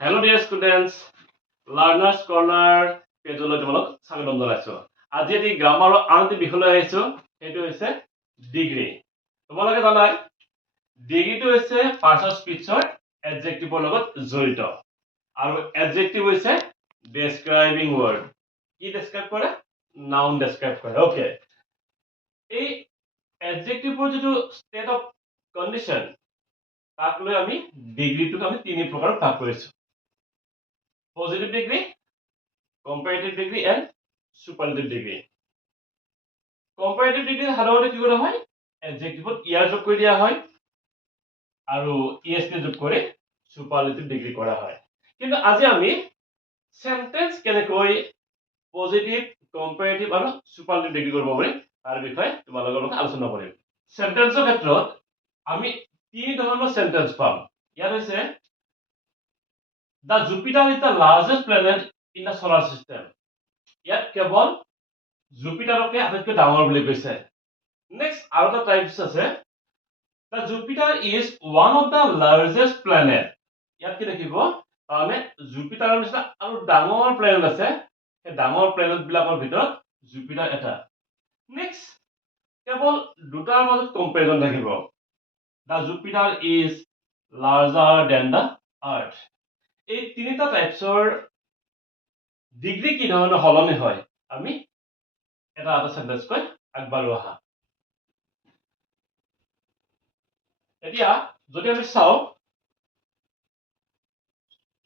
Hello dear students, Learners Corner পেজলৈ তোমালোক স্বাগতম জনাইছো। আজি এটি গ্ৰামাৰৰ আন এটি বিষয়লৈ আহিছো, সেইটো হৈছে ডিগ্ৰী। তোমালোকে জানাই ডিগ্ৰীটো হৈছে পাৰ্টছ অফ স্পীচৰ এডজেক্টিভৰ লগত জড়িত। আৰু এডজেক্টিভ হৈছে ডেছক্ৰাইবিং ৱৰ্ড। কি ডেছক্ৰাইব কৰে? নাউন ডেছক্ৰাইব কৰে। ওকে, এই এডজেক্টিভৰ যিটো ষ্টেট অফ কণ্ডিশ্যন তাক লৈ আমি ডিগ্ৰীটোক আমি তিনি প্ৰকাৰত ভাগ কৰিছো। Positive degree, comparative degree and superlative degree. Comparative degree সাধাৰণতে কি কৰা হয়? Adjectiveত ইয়াৰ যোগ কৰি দিয়া হয় আৰু es যোগ কৰি superlative degree কৰা হয়। কিন্তু আজি আমি sentence কেনেকৈ positive, comparative আৰু superlative degree কৰিব পাৰি তাৰ বিষয়ে তোমালোকৰ লগত আলোচনা কৰিম। Sentenceৰ ক্ষেত্ৰত আমি তিনি ধৰণৰ sentence পাম। ইয়াত হৈছে The Jupiter is the largest planet in the solar system. ইয়াত কেৱল জুপিটাৰকে আটাইতকৈ ডাঙৰ বুলি কৈছে। নেক্সট আৰু এটা টাইপছ আছে, The Jupiter is one of the largest planet. ইয়াত কি দেখিব? তাৰমানে জুপিটাৰৰ নিচিনা আৰু ডাঙৰ প্লেনেট আছে, সেই ডাঙৰ প্লেনেট বিলাকৰ ভিতৰত জুপিটাৰ এটা। নেক্সট কেৱল দুটাৰ মাজত কম্পেৰিজন থাকিব। The Jupiter is larger than the Earth. এই তিনিটা টাইপছৰ ডিগ্ৰী কি ধৰণৰ সলনি হয় আমি এটা এটা সেন্টেন্সকৈ আগবাঢ়ো আহা। এতিয়া যদি আমি চাও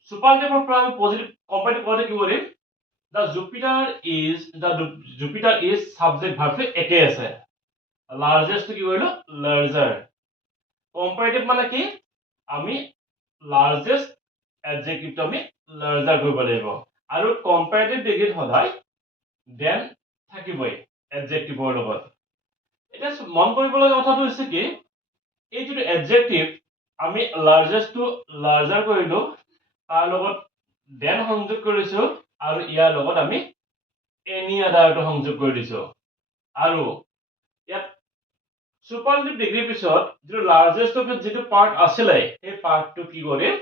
সুপাৰলেটিভৰ পৰা আমি পজিটিভ কম্পাৰেটিভ কৰোঁতে কি কৰিম? The Jupiter is subject verb একে আছে। লাৰ্জেষ্ট কি কৰিলো? লাৰ্জাৰ। কম্পাৰেটিভ মানে কি? আমি লাৰ্জেষ্ট এডজেক্টিভটো আমি লাৰ্জাৰ কৰিব লাগিব আৰু কম্পাৰেটিভ ডিগ্ৰীত সদায় দেন থাকিবই এডজেক্টিভৰ লগত। এতিয়া মন কৰিবলগীয়া কথাটো হৈছে কি, এই যিটো এডজেক্টিভ আমি লাৰ্জেষ্টটো লাৰ্জাৰ কৰিলো, তাৰ লগত দেন সংযোগ কৰিছো আৰু ইয়াৰ লগত আমি এনি আদাৰটো সংযোগ কৰি দিছো। আৰু ইয়াত সুপাৰলেটিভ ডিগ্ৰীৰ পিছত যিটো লাৰ্জেষ্ট যিটো পাৰ্ট আছিলে সেই পাৰ্টটো কি কৰিম?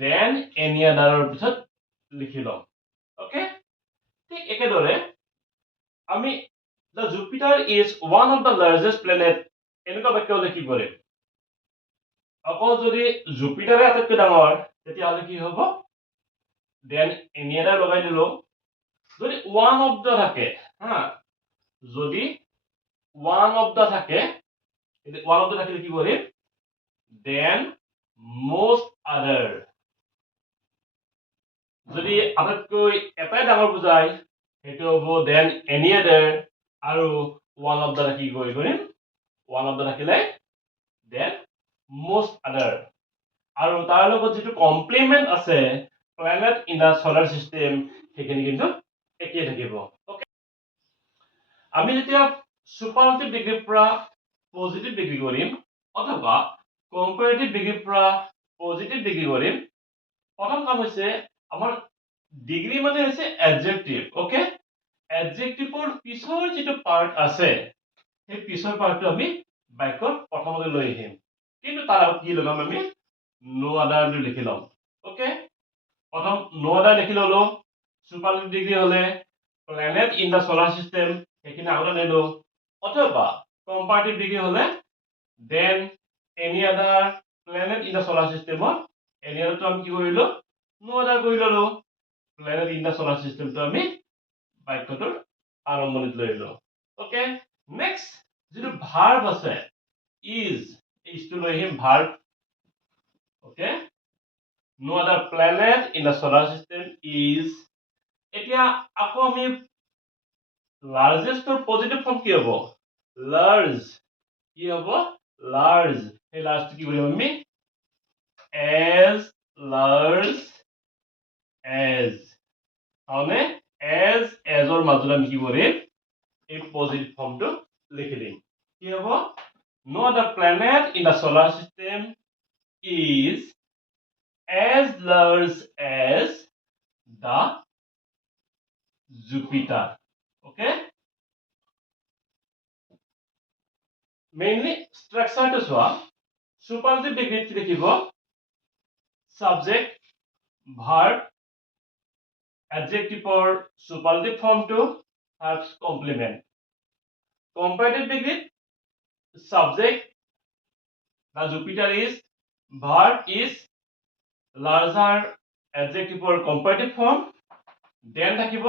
দেন এনি আদাৰৰ পিছত লিখি লম। ওকে, ঠিক একেদৰে আমি The Jupiter is one of the largest planet এনেকুৱা বাক্য হলে কি কৰিম? অকল যদি জুপিটাৰে আটাইতকৈ ডাঙৰ তেতিয়াহলে কি হ'ব? দেন এনি আদাৰ লগাই দিলো। যদি ওৱান অফ দ্য থাকে, যদি ওৱান অফ দ্য থাকে, ওৱান অফ দ্য থাকিলে কি কৰিম? Then most other। যদি আটাইতকৈ এটাই ডাঙৰ বুজায় সেইটো হ'ব দেন এনি আদাৰ আৰু ওৱান অফ দ্য কি কৰিম? ওৱান অফ দ্য থাকিলে দেন most other। আৰু তাৰ লগত যিটো কমপ্লিমেন্ট আছে planet in the solar system সেইখিনি কিন্তু একেই থাকিব। ওকে, আমি যেতিয়া সুপাৰলেটিভ ডিগ্ৰীৰ পৰা পজিটিভ ডিগ্ৰী কৰিম অথবা কম্পাৰেটিভ ডিগ্ৰীৰ পৰা পজিটিভ ডিগ্ৰী কৰিম, প্ৰথম কাম হৈছে আমাৰ ডিগ্ৰী মানে হৈছে এডজেক্টিভ। ওকে, এডজেক্টিভৰ পিছৰ যিটো পাৰ্ট আছে সেই পিছৰ পাৰ্টটো আমি বাক্যৰ প্ৰথমতে লৈ আহিম, কিন্তু তাৰ আগত কি লগাম? আমি নো আদাৰ লিখি লম। ওকে, প্ৰথম নো আদাৰ লিখি ললো। সুপাৰলেটিভ ডিগ্ৰী হলে planet in the solar system সেইখিনি আগতে নিলো, অথবা কম্পাৰেটিভ ডিগ্ৰী হলে than any other planet in the solar চিষ্টেমত এনি আদাৰটো আমি কি কৰিলো? নো আদাৰ কৰি ললো। প্লেনেট ইন দা সোলাৰ চিষ্টেমটো আমি বাক্যটোৰ আৰম্ভণিত লৈ ললো। ওকে, নেক্সট যিটো ভাৰ্ব আছে ইজটো লৈ আহিম ভাৰ্ব। ওকে, নো আদাৰ planet in the solar system is. এতিয়া আকৌ আমি লাৰ্জেষ্টৰ পজিটিভ ফৰ্ম কি হ'ব? লাৰ্জ। কি হ'ব? লাৰ্জ। সেই লাৰ্জটো কি কৰিম আমি? as large as। মানে as ৰ মাজত আমি কি কৰিম? এই পজিটিভ ফৰ্মটো লিখি দিম। কি হ'ব? No other planet in the solar system is as large as the Jupiter. Okay? Mainly structure to চোৱা সুপাৰলেটিভ ডিগ্ৰীত কি দেখিব? Subject, verb adjective or superlative form to verbs complement. Comparative degree subject the Jupiter is, verb is larger adjective or comparative form, then থাকিব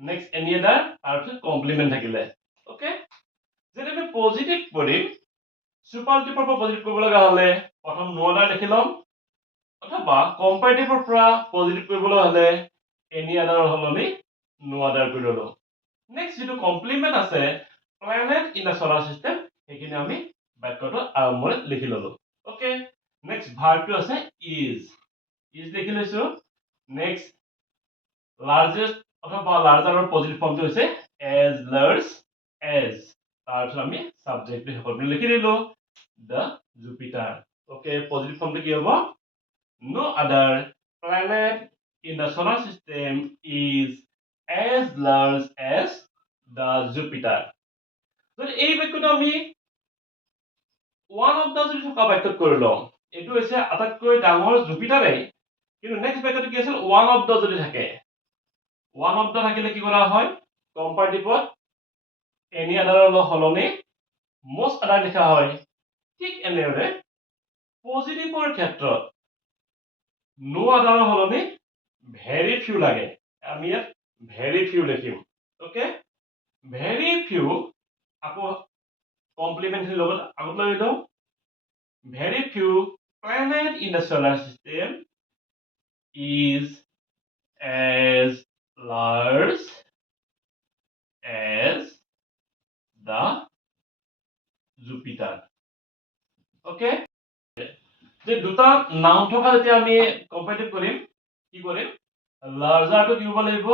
next any other তাৰপিছত complement থাকিলে okay যদি আমি positive কৰিম সুপাৰলেটিভৰ পৰা পজিটিভ কৰিব লগা হলে প্ৰথম নো আদাৰ লিখি লম অথবা কম্পাৰেটিভৰ পৰা পজিটিভ কৰিবলৈ হলে এনি আদাৰৰ সলনি নো আদাৰ কৰি ললো নেক্সট যেটো কমপ্লিমেন্ট আছে planet in the solar system সেইখিনি আমি বাক্যটো আৰম্ভণি লিখি ললো ওকে নেক্সট ভাৰ্বটো আছে ইজ লিখি লৈছো নেক্সট লাৰ্জেষ্ট অথবা লাৰ্জাৰৰ পজিটিভ ফৰ্মটো হৈছে এজ লাৰ্জ এজ তাৰপিছত আমি সাবজেক্টটো সকলো লিখি দিলো the Jupiter okay পজিটিভ ফৰ্মটো কি হ'ব no other planet in the solar system is as large as the Jupiter যদি এই বাক্যটো আমি one of the যদি থকা বাক্যত কৰি লওঁ এটো হৈছে আটাইতকৈ ডাঙৰ জুপিটাৰে কিন্তু নেক্সট বাক্যটো কি আছিল one of the যদি থাকে one of the থাকিলে কি কৰা হয় কম্পাৰেটিভত any other সলনি most other লিখা হয় ঠিক এনেদৰে পজিটিভৰ ক্ষেত্ৰত নো আদাৰৰ সলনি ভেৰি ফিউ লাগে আমি ইয়াত ভেৰি ফিউ লিখিম ওকে ভেৰি ফিউ আকৌ কমপ্লিমেন্ট লগত আগত লৈ লওঁ very few planet in the solar system is as large as the Jupiter okay যে দুটা নাউন থকা যেতিয়া আমি কম্পাৰেটিভ কৰিম কি কৰিম লাৰ্জাৰটো কি হ'ব লাগিব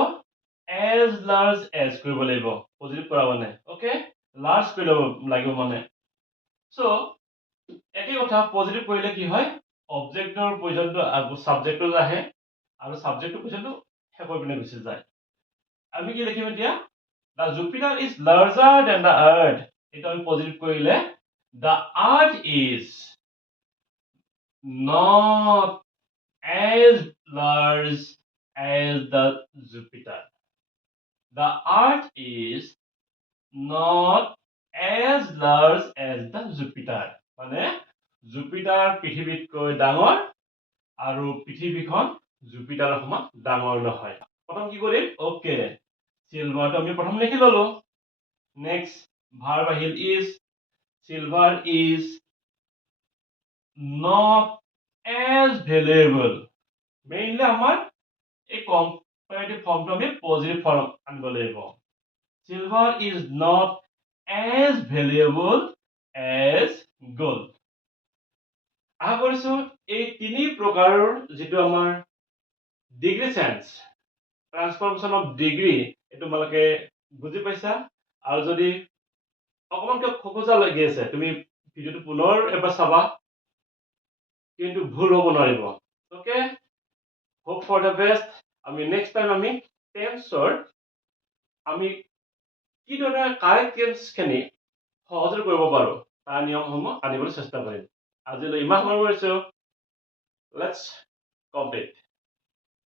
as large as কৰিব লাগিব পজিটিভ কৰা মানে ওকে লাৰ্জ কৰি ল'ব লাগিব মানে সো একেই কথা পজিটিভ কৰিলে কি হয় অবজেক্টৰ পজিশনটো সাবজেক্টটো আহে আৰু সাবজেক্টৰ পজিশনটো হেকৰ পিনে গুচি যায় আমি কি লিখিম এতিয়া the Jupiter is larger than the earth এটা আমি পজিটিভ কৰিলে the earth is not as large as the Jupiter. The earth is not as large as the Jupiter. মানে জুপিটাৰ পৃথিৱীতকৈ ডাঙৰ আৰু পৃথিৱীখন জুপিটাৰৰ সমান ডাঙৰ নহয় প্ৰথম কি কৰিম ওকে সিলভাৰটো আমি প্ৰথম লিখি ললো নেক্সট ভাৰ্ব আহিল is silver is not as valuable mainly আমাৰ এই comparative form to আমি positive form আনিব লাগিব silver is not as valuable as gold আশা কৰিছো এই তিনি প্ৰকাৰৰ যেটো আমাৰ ডিগ্ৰী চেঞ্জ ট্ৰান্সফৰমেশন অফ ডিগ্ৰী এটো তোমালোকে বুজি পাইছা আৰু যদি অকমান খোকোজা লাগি আছে তুমি ভিডিওটো পুনৰ এবাৰ চাবা কিন্তু ভুল হ'ব নোৱাৰিব okay hope for the best আমি নেক্সট টাইম আমি টেন্সৰ আমি কি ধৰণে কাৰেক্ট টেন্সখিনি সহজে কৰিব পাৰো তাৰ নিয়মসমূহ আনিবলৈ চেষ্টা কৰিম আজিলৈ ইমান সময় কৰিছো লেটস কমপ্লিট